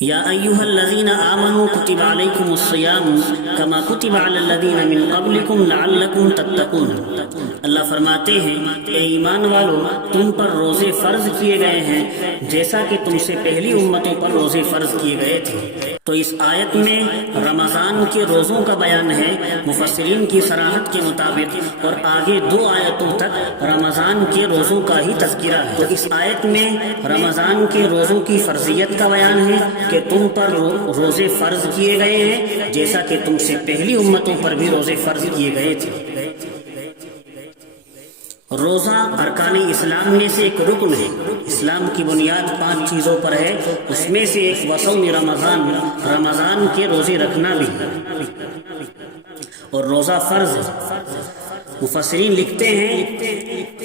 یا ایھا الذین آمنوا کتب علیکم الصیام کما کتب علی الذین من قبلکم لعلکم تتقون۔ اللہ فرماتے ہیں اے ایمان والو، تم پر روزے فرض کیے گئے ہیں جیسا کہ تم سے پہلی امتوں پر روزے فرض کیے گئے تھے۔ تو اس آیت میں رمضان کے روزوں کا بیان ہے مفسرین کی صراحت کے مطابق، اور آگے 2 آیتوں تک رمضان کے روزوں کا ہی تذکرہ ہے۔ تو اس آیت میں رمضان کے روزوں کی فرضیت کا بیان ہے کہ تم پر روزے فرض کیے گئے ہیں جیسا کہ تم سے پہلی امتوں پر بھی روزے فرض کیے گئے تھے۔ روزہ ارکان اسلام میں سے ایک رکن ہے۔ اسلام کی بنیاد 5 چیزوں پر ہے، اس میں سے ایک وصوم رمضان، رمضان کے روزے رکھنا بھی، اور روزہ فرض ہے۔ مفسرین لکھتے ہیں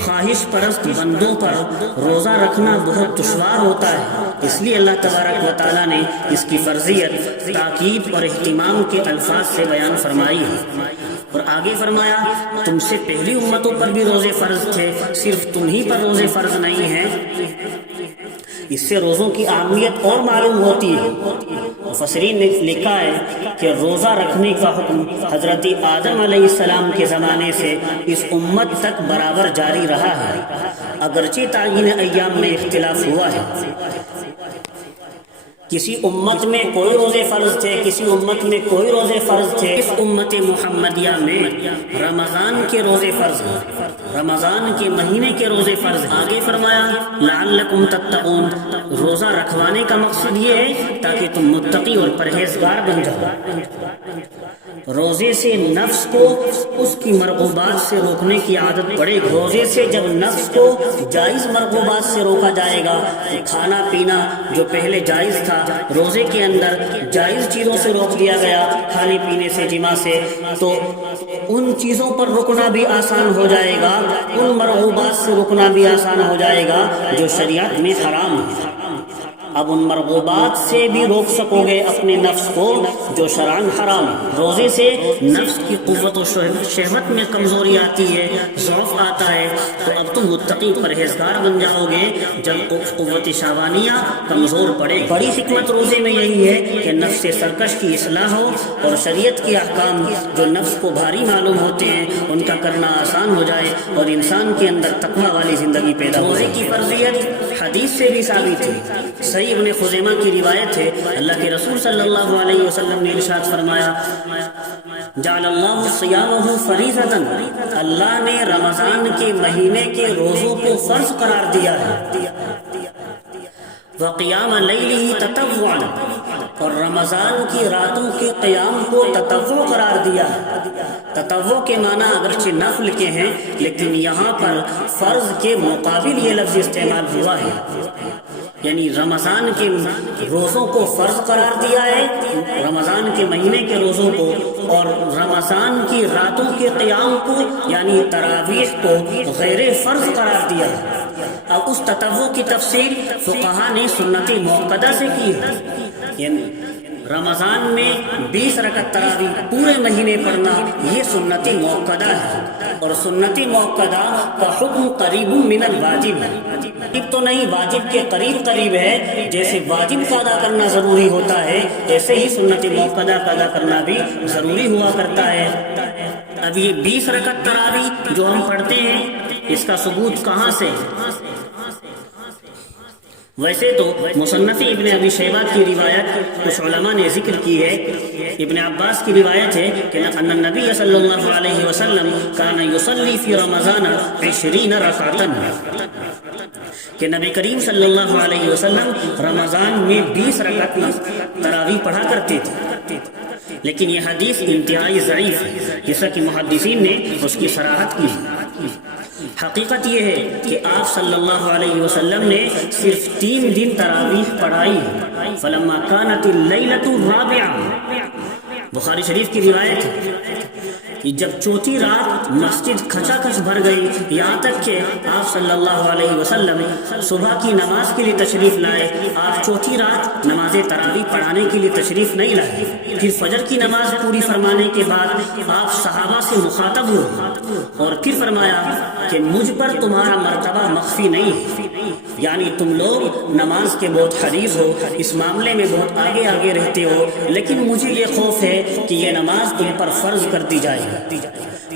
خواہش پرست بندوں پر روزہ رکھنا بہت دشوار ہوتا ہے، اس لیے اللہ تبارک و تعالیٰ نے اس کی فرضیت تاکید اور اہتمام کے الفاظ سے بیان فرمائی ہے۔ اور آگے فرمایا تم سے پہلی امتوں پر بھی روزے فرض تھے، صرف تم ہی پر روزے فرض نہیں ہیں۔ اس سے روزوں کی اہمیت اور معلوم ہوتی ہے۔ مفسرین نے لکھا ہے کہ روزہ رکھنے کا حکم حضرت آدم علیہ السلام کے زمانے سے اس امت تک برابر جاری رہا ہے، اگرچہ تعیین ایام میں اختلاف ہوا ہے۔ کسی امت میں کوئی روزے فرض تھے، کسی امت میں کوئی روزے فرض تھے۔ اس امت محمدیہ میں رمضان کے روزے فرض ہیں، رمضان کے مہینے کے روزے فرض ہیں۔ آگے فرمایا لعلکم تتقون، روزہ رکھوانے کا مقصد یہ ہے تاکہ تم متقی اور پرہیزگار بن جاؤ۔ روزے سے نفس کو اس کی مرغوبات سے روکنے کی عادت پڑے گی۔ روزے سے جب نفس کو جائز مرغوبات سے روکا جائے گا، کھانا پینا جو پہلے جائز تھا روزے کے اندر جائز چیزوں سے روک دیا گیا، کھانے پینے سے، جماع سے، تو ان چیزوں پر رکنا بھی آسان ہو جائے گا، ان مرغوبات سے رکنا بھی آسان ہو جائے گا جو شریعت میں حرام ہے۔ اب ان مرغوبات سے بھی روک سکو گے اپنے نفس کو جو شرعاً حرام ہے۔ روزے سے نفس کی قوت و شہوت میں کمزوری آتی ہے، ضعف آتا ہے، تو اب تم متقی پرہیزگار بن جاؤ گے جب قوت شہوانیہ کمزور پڑے۔ بڑی حکمت روزے میں یہی ہے کہ نفس سرکش کی اصلاح ہو اور شریعت کے احکام جو نفس کو بھاری معلوم ہوتے ہیں ان کا کرنا آسان ہو جائے اور انسان کے اندر تقویٰ والی زندگی پیدا ہو۔ روزے کی فرضیت حدیث سے بھی ثابت ہے۔ صحیح ابن خزیمہ کی روایت ہے، اللہ کے رسول صلی اللہ علیہ وسلم نے ارشاد فرمایا جعل اللہ صیامہ فریضۃ، اللہ نے رمضان کے مہینے کے روزوں کو فرض قرار دیا ہے، وقیام لیلہ تطوعا، اور رمضان کی راتوں کے قیام کو تطوع قرار دیا ہے۔ تطوع کے معنی اگرچہ نفل کے ہیں لیکن یہاں پر فرض کے مقابل یہ لفظ استعمال ہوا ہے، یعنی رمضان کے روزوں کو فرض قرار دیا ہے، رمضان کے مہینے کے روزوں کو، اور رمضان کی راتوں کے قیام کو یعنی تراویح کو غیر فرض قرار دیا ہے۔ اب اس تطوع کی تفسیر فقہا نے سنت موقدہ سے کی ہے، یعنی رمضان میں 20 رکعت تراویح پورے مہینے پڑھنا یہ سنت موقدہ ہے، اور سنت موقدہ کا حکم قریب من الواجب ہے، واجب تو نہیں، واجب کے قریب قریب ہے۔ جیسے واجب کا ادا کرنا ضروری ہوتا ہے ایسے ہی سنت موقدہ کا ادا کرنا بھی ضروری ہوا کرتا ہے۔ اب یہ 20 رکعت تراویح جو ہم پڑھتے ہیں اس کا ثبوت کہاں سے؟ ویسے تو مصنف ابن ابی شیبہ کی روایت کچھ علماء نے ذکر کی ہے۔ ابن عباس کی روایت ہے کہ ان النبی صلی اللہ علیہ وسلم کان یصلی فی رمضان 20 رکعتا، کہ نبی کریم صلی اللہ علیہ وسلم رمضان میں 20 رکعت تراویح پڑھا کرتے تھے، لیکن یہ حدیث انتہائی ضعیف ہے جیسا کہ محدثین نے اس کی صراحت کی۔ حقیقت یہ ہے کہ آپ صلی اللہ علیہ وسلم نے صرف 3 دن تراویح پڑھائی، فلما كانت اللیلۃ الرابعہ، بخاری شریف کی روایت ہے کہ جب چوتھی رات مسجد کھچا کھچ بھر گئی، یہاں تک کہ آپ صلی اللہ علیہ وسلم صبح کی نماز کے لیے تشریف لائے، آپ چوتھی رات نماز تراویح پڑھانے کے لیے تشریف نہیں لائے۔ پھر فجر کی نماز پوری فرمانے کے بعد آپ صحابہ سے مخاطب ہوئے اور پھر فرمایا کہ مجھ پر تمہارا مرتبہ مخفی نہیں ہے، یعنی تم لوگ نماز کے بہت حریص ہو، اس معاملے میں بہت آگے آگے رہتے ہو، لیکن مجھے یہ خوف ہے کہ یہ نماز تم پر فرض کر دی جائے،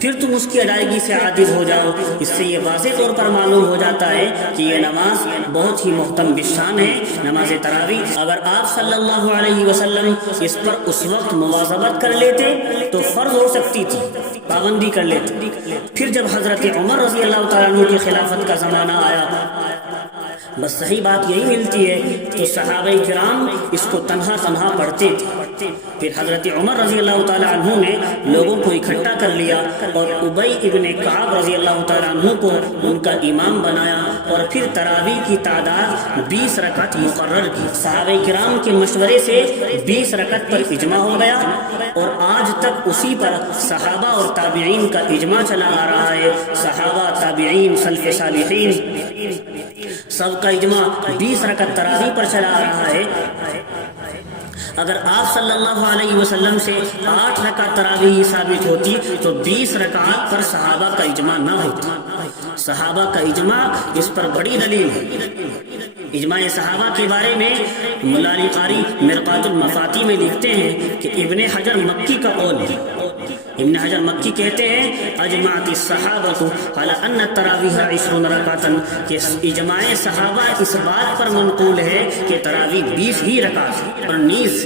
پھر تم اس کی ادائیگی سے عاجز ہو جاؤ۔ اس سے یہ واضح طور پر معلوم ہو جاتا ہے کہ یہ نماز بہت ہی محترم بالشان ہے، نماز تراویح۔ اگر آپ صلی اللہ علیہ وسلم اس پر اس وقت مواظبت کر لیتے تو فرض ہو سکتی تھی، پابندی کر لیتے۔ پھر جب حضرت عمر رضی اللہ تعالیٰ عنہ کی خلافت کا زمانہ آیا، بس صحیح بات یہی ملتی ہے، تو صحابہ کرام اس کو تنہا تنہا پڑھتے تھے۔ پھر حضرت عمر رضی اللہ تعالیٰ عنہ نے لوگوں کو اکٹھا کر لیا اور ابی ابن کعب رضی اللہ تعالیٰ عنہ کو ان کا امام بنایا، اور پھر تراویح کی تعداد 20 رکعت مقرر کی۔ صحابہ کرام کے مشورے سے 20 رکعت پر اجماع ہو گیا، اور آج تک اسی پر صحابہ اور تابعین کا اجماع چلا آ رہا ہے۔ صحابہ، تابعین، سلف صالحین سب کا اجماع 20 رکعت تراویح پر چلا آ رہا ہے۔ اگر آپ صلی اللہ علیہ وسلم سے 8 رکعت تراویح ثابت ہوتی تو 20 رکعات پر صحابہ کا اجماع نہ ہوتا۔ صحابہ کا اجماع اس پر بڑی دلیل ہے۔ اجماع صحابہ کے بارے میں مولا علی قاری مرقات المفاتیح میں لکھتے ہیں کہ ابن حجر مکی کا قول ہے۔ ابن حجر مکی کہتے ہیں اجماعت الصحابہ علی ان التراویح 20 رکعۃ، کہ اجماع صحابہ اس بات پر منقول ہے کہ تراویح 20 ہی رکعت، اور نیز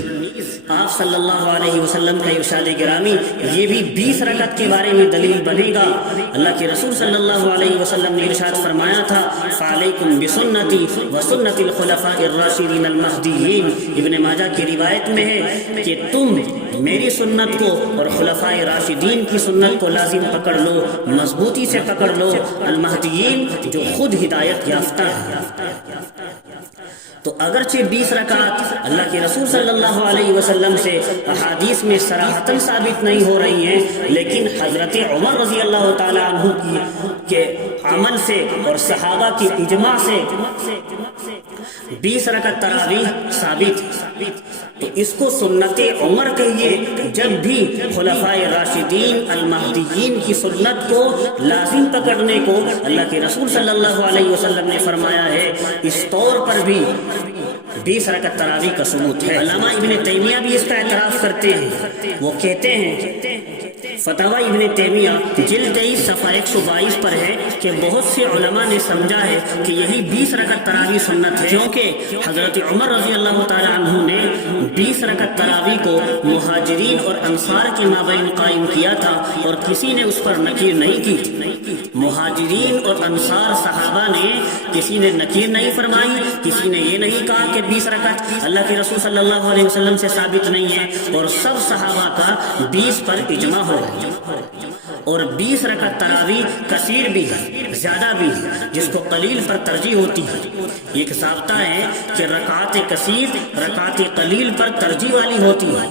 آپ صلی اللہ علیہ وسلم کا ارشاد گرامی یہ بھی 20 رکعت کے بارے میں دلیل بنے گا۔ اللہ کے رسول صلی اللہ علیہ وسلم نے ارشاد فرمایا تھا فعلیکم بسنتی وسنت الخلفاء الراشدین المہدیین۔ ابن ماجہ کی روایت میں ہے کہ تم میری سنت کو اور خلفاء راشدین کی سنت کو لازم پکڑ لو، مضبوطی سے پکڑ لو، المہدیین جو خود ہدایت یافتہ ہیں۔ تو اگرچہ 20 رکعت اللہ کے رسول صلی اللہ علیہ وسلم سے احادیث میں صراحتاً ثابت نہیں ہو رہی ہیں، لیکن حضرت عمر رضی اللہ تعالی عنہ کے عمل سے اور صحابہ کی اجماع سے 20 رکعت تراویح ثابت ہے۔ تو اس کو سنت عمر کہیے، جب بھی خلفائے راشدین المہدیین کی سنت کو لازم پکڑنے کو اللہ کے رسول صلی اللہ علیہ وسلم نے فرمایا ہے، اس طور پر بھی 20 رکعت تراویح کا ثبوت ہے۔ علامہ ابن تیمیہ بھی اس کا اعتراف کرتے ہیں، وہ کہتے ہیں فتاوی ابن تیمیہ جلد 23 صفحہ 122 پر ہے کہ بہت سے علماء نے سمجھا ہے کہ یہی 20 رکعت تراویح سنت ہے، کیونکہ حضرت عمر رضی اللہ تعالی عنہ نے 20 رکعت تراویح کو مہاجرین اور انصار کے مابین قائم کیا تھا، اور کسی نے اس پر نکیر نہیں کی۔ مہاجرین اور انصار صحابہ نے کسی نے نکیر نہیں فرمائی، کسی نے یہ نہیں کہا کہ 20 رکعت اللہ کے رسول صلی اللہ علیہ وسلم سے ثابت نہیں ہے، اور سب صحابہ کا 20 پر اجماع ہو گیا۔ اور 20 رکعت تراویح کثیر بھی ہے، زیادہ بھی ہے، جس کو قلیل پر ترجیح ہوتی ہے۔ ایک ضابطہ ہے کہ رکعات کثیر رکعات قلیل پر ترجیح والی ہوتی ہے،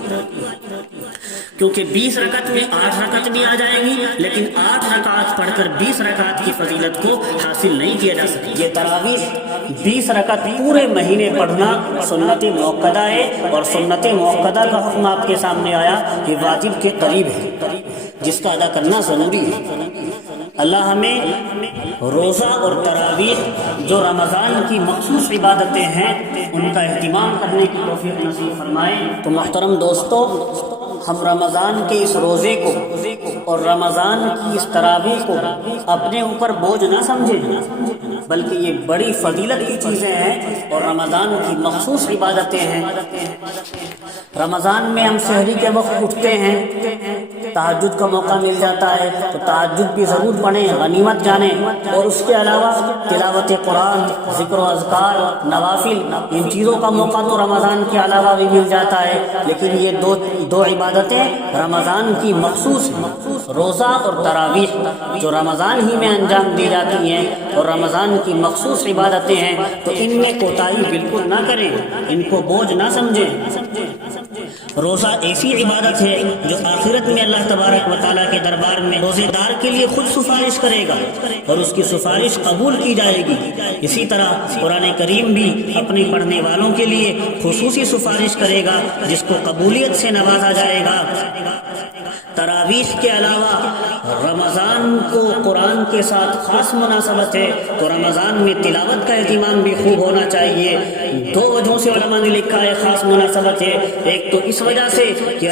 کیونکہ 20 رکعت میں 8 رکعت بھی آ جائیں گی، لیکن 8 رکعت پڑھ کر 20 رکعت کی فضیلت کو حاصل نہیں کیا جا سکتا۔ یہ تراویح 20 رکعت پورے مہینے پڑھنا سنت موقدہ ہے، اور سنت موقدہ کا حکم آپ کے سامنے آیا، یہ واجب کے قریب ہے، جس کا ادا کرنا ضروری ہے۔ اللہ ہمیں روزہ اور تراویح جو رمضان کی مخصوص عبادتیں ہیں ان کا اہتمام کرنے کی توفیق نصیب فرمائے۔ تو محترم دوستو، ہم رمضان کے اس روزے کو اور رمضان کی اس تراویح کو اپنے اوپر بوجھ نہ سمجھیں، بلکہ یہ بڑی فضیلت کی چیزیں ہیں اور رمضان کی مخصوص عبادتیں ہیں۔ رمضان میں ہم سحری کے وقت اٹھتے ہیں، تہجد کا موقع مل جاتا ہے تو تہجد بھی ضرور پڑھیں، غنیمت جانیں، اور اس کے علاوہ تلاوت قرآن، ذکر و اذکار، نوافل، ان چیزوں کا موقع تو رمضان کے علاوہ بھی مل جاتا ہے، لیکن یہ دو عبادتیں رمضان کی مخصوص ہیں، روزہ اور تراویح جو رمضان ہی میں انجام دی جاتی ہیں اور رمضان کی مخصوص عبادتیں ہیں، تو ان میں کوتاہی بالکل نہ کریں، ان کو بوجھ نہ سمجھیں۔ روزہ ایسی عبادت ہے جو آخرت میں اللہ تبارک و تعالیٰ کے دربار میں روزے دار کے لیے خود سفارش کرے گا اور اس کی سفارش قبول کی جائے گی۔ اسی طرح قرآن کریم بھی اپنے پڑھنے والوں کے لیے خصوصی سفارش کرے گا جس کو قبولیت سے نوازا جائے گا۔ تراویح کے علاوہ رمضان کو قرآن کے ساتھ خاص مناسبت ہے تو رمضان میں تلاوت کا اہتمام بھی خوب ہونا چاہیے۔ دو وجہوں سے علماء نے لکھا ہے خاص مناسبت ہے، ایک تو اس وجہ سے کہ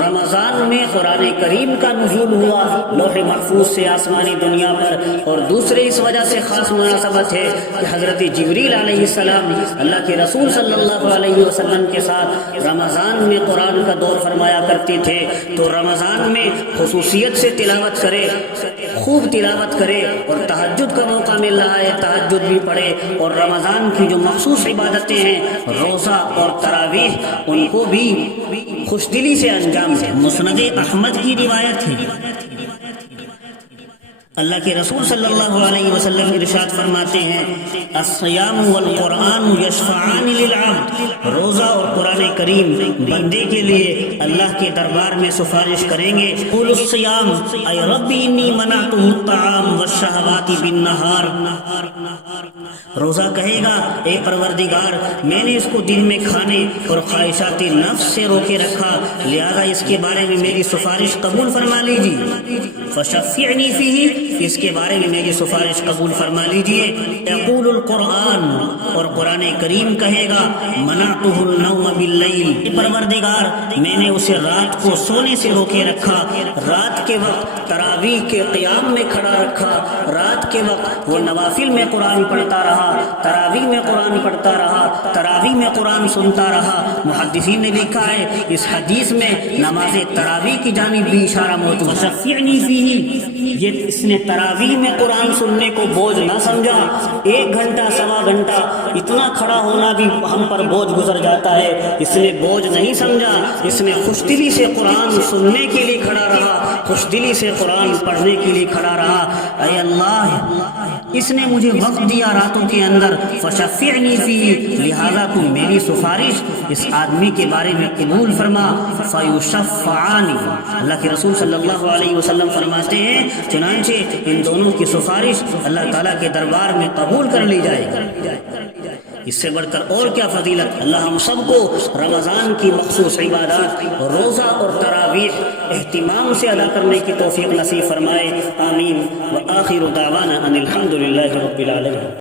رمضان میں قرآن کریم کا نزول ہوا لوح محفوظ سے آسمانی دنیا پر، اور دوسرے اس وجہ سے خاص مناسبت ہے کہ حضرت جبریل علیہ السلام اللہ کے رسول صلی اللہ علیہ وسلم کے ساتھ رمضان میں قرآن کا دور فرمایا کرتے تھے، تو رمضان میں خصوصیت سے تلاوت کرے، خوب تلاوت کرے، اور تہجد کا موقع مل رہا ہے تہجد بھی پڑھے، اور رمضان کی جو مخصوص عبادتیں ہیں روزہ اور تراویح ان کو بھی خوش دلی سے انجام دے۔ مسند احمد کی روایت ہے، اللہ کے رسول صلی اللہ علیہ وسلم ارشاد فرماتے ہیں الصیام والقرآن یشفعان للعبد، روزہ اور قرآن کریم بندے کے لیے اللہ کے دربار میں سفارش کریں گے۔ قول الصیام اے ربی انی منعته الطعام والشہوات بالنہار، روزہ کہے گا اے پروردگار میں نے اس کو دن میں کھانے اور خواہشات نفس سے روکے رکھا، لہذا اس کے بارے میں میری سفارش قبول فرما لیجیے۔ فشفعنی فیہ، اس کے بارے میں میری سفارش قبول فرما لیجئے۔ یقول القرآن، اور قرآن کریم کہے گا منعتہ النوم باللیل، پروردگار میں نے اسے رات کو سونے سے روکے رکھا، رات کے وقت تراویح کے قیام میں کھڑا رکھا، رات کے وقت وہ نوافل میں قرآن پڑھتا رہا، تراویح میں قرآن پڑھتا رہا، تراویح میں قرآن سنتا رہا۔ محدثین نے لکھا ہے اس حدیث میں نماز تراویح کی جانب بھی اشارہ موجود ہے۔ شفعنی فیہ، یہ اس نے تراویح میں قرآن سننے کو بوجھ نہ سمجھا، 1 گھنٹہ سوا گھنٹہ اتنا کھڑا ہونا بھی ہم پر بوجھ گزر جاتا ہے، اس نے بوجھ نہیں سمجھا، اس نے خوش دلی سے قرآن سننے کے لیے کھڑا رہا، خوش دلی سے قرآن پڑھنے کے لیے کھڑا رہا۔ اے اللہ اس نے مجھے وقت دیا راتوں کے اندر، فشفعنی فیہ، لہذا تو میری سفارش اس آدمی کے بارے میں قبول فرما۔ فیشفعانی، اللہ کے رسول صلی اللہ علیہ وسلم فرماتے ہیں چنانچہ ان دونوں کی سفارش اللہ تعالیٰ کے دربار میں قبول کر لی جائے گی۔ اس سے بڑھ کر اور کیا فضیلت۔ اللہ ہم سب کو رمضان کی مخصوص عبادات روزہ اور تراویح اہتمام سے ادا کرنے کی توفیق نصیب فرمائے، آمین۔ وآخر دعوانا ان الحمد للہ رب العالمین۔